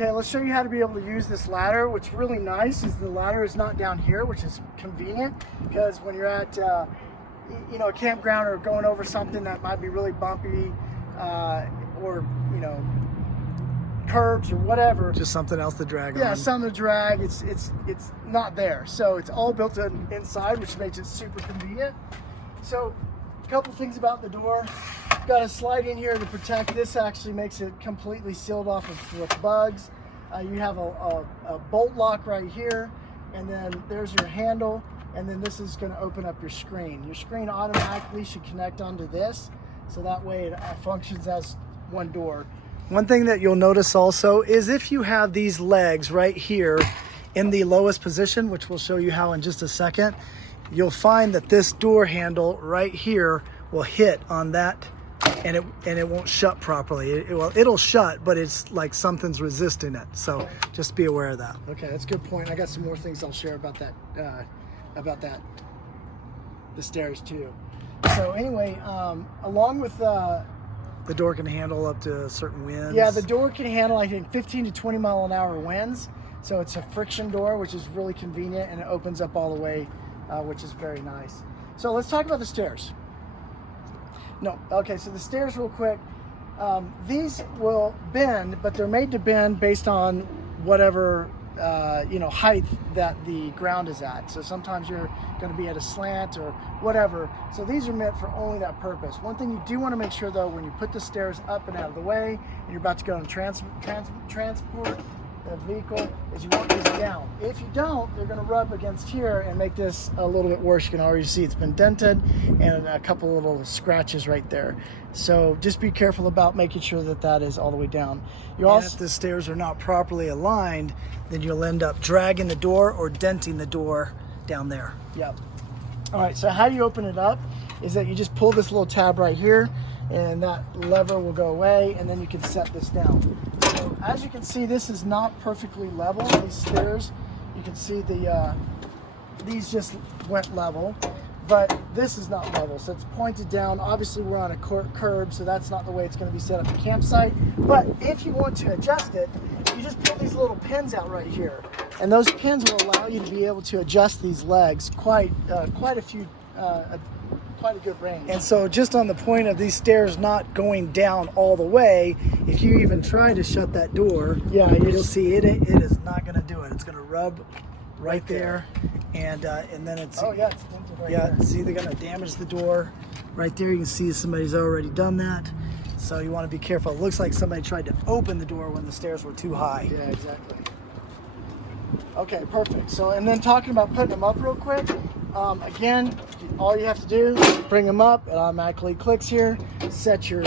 Okay, let's show you how to be able to use this ladder. What's really nice is the ladder is not down here, which is convenient because when you're at you know, a campground or going over something that might be really bumpy or, you know, curbs or whatever. Just something else to drag on. Yeah, something to drag. It's not there. So it's all built in inside, which makes it super convenient. So a couple things about the door. Got a slide in here to protect. This actually makes it completely sealed off with bugs. You have a bolt lock right here, and then there's your handle, and then this is going to open up your screen. Your screen automatically should connect onto this, so that way it functions as one door. One thing that you'll notice also is if you have these legs right here in the lowest position, which we'll show you how in just a second, you'll find that this door handle right here will hit on that, and it won't shut properly. It'll shut, but it's like something's resisting it. So just be aware of that. Okay, that's a good point. I got some more things I'll share about that, the stairs too. So anyway, along with the door can handle up to certain winds. Yeah, the door can handle, I think, 15 to 20 mile an hour winds. So it's a friction door, which is really convenient, and it opens up all the way, which is very nice. So let's talk about the stairs. No, okay, so the stairs real quick. These will bend, but they're made to bend based on whatever you know, height that the ground is at. So sometimes you're going to be at a slant or whatever. So these are meant for only that purpose. One thing you do want to make sure though, when you put the stairs up and out of the way, and you're about to go and transport the vehicle, is you want these down. If you don't, they're going to rub against here and make this a little bit worse. You can already see it's been dented and a couple little scratches right there. So just be careful about making sure that that is all the way down. You also, if the stairs are not properly aligned, then you'll end up dragging the door or denting the door down there. Yep. All right, so how you open it up is that you just pull this little tab right here, and that lever will go away, and then you can set this down. So as you can see, this is not perfectly level. These stairs, you can see these just went level, but this is not level, so it's pointed down. Obviously we're on a curb, so that's not the way it's going to be set up at the campsite. But if you want to adjust it, you just pull these little pins out right here, and those pins will allow you to be able to adjust these legs quite a good range. And so just on the point of these stairs not going down all the way, if you even try to shut that door, yeah, you'll see it is not going to do it. It's going to rub right there, and then it's, oh yeah, it's dented right yeah, there. it's either going to damage the door right there. You can see somebody's already done that, so you want to be careful. It looks like somebody tried to open the door when the stairs were too high. Yeah, exactly. Okay, perfect. So, and then talking about putting them up real quick, again, all you have to do is bring them up. It automatically clicks here. Set your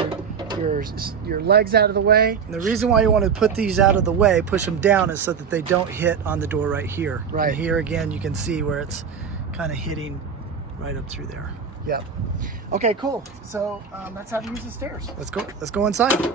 legs out of the way. And the reason why you want to put these out of the way, push them down, is so that they don't hit on the door right here. Right. And here again, you can see where it's kind of hitting right up through there. Yep. Okay, cool. So that's how to use the stairs. Let's go inside.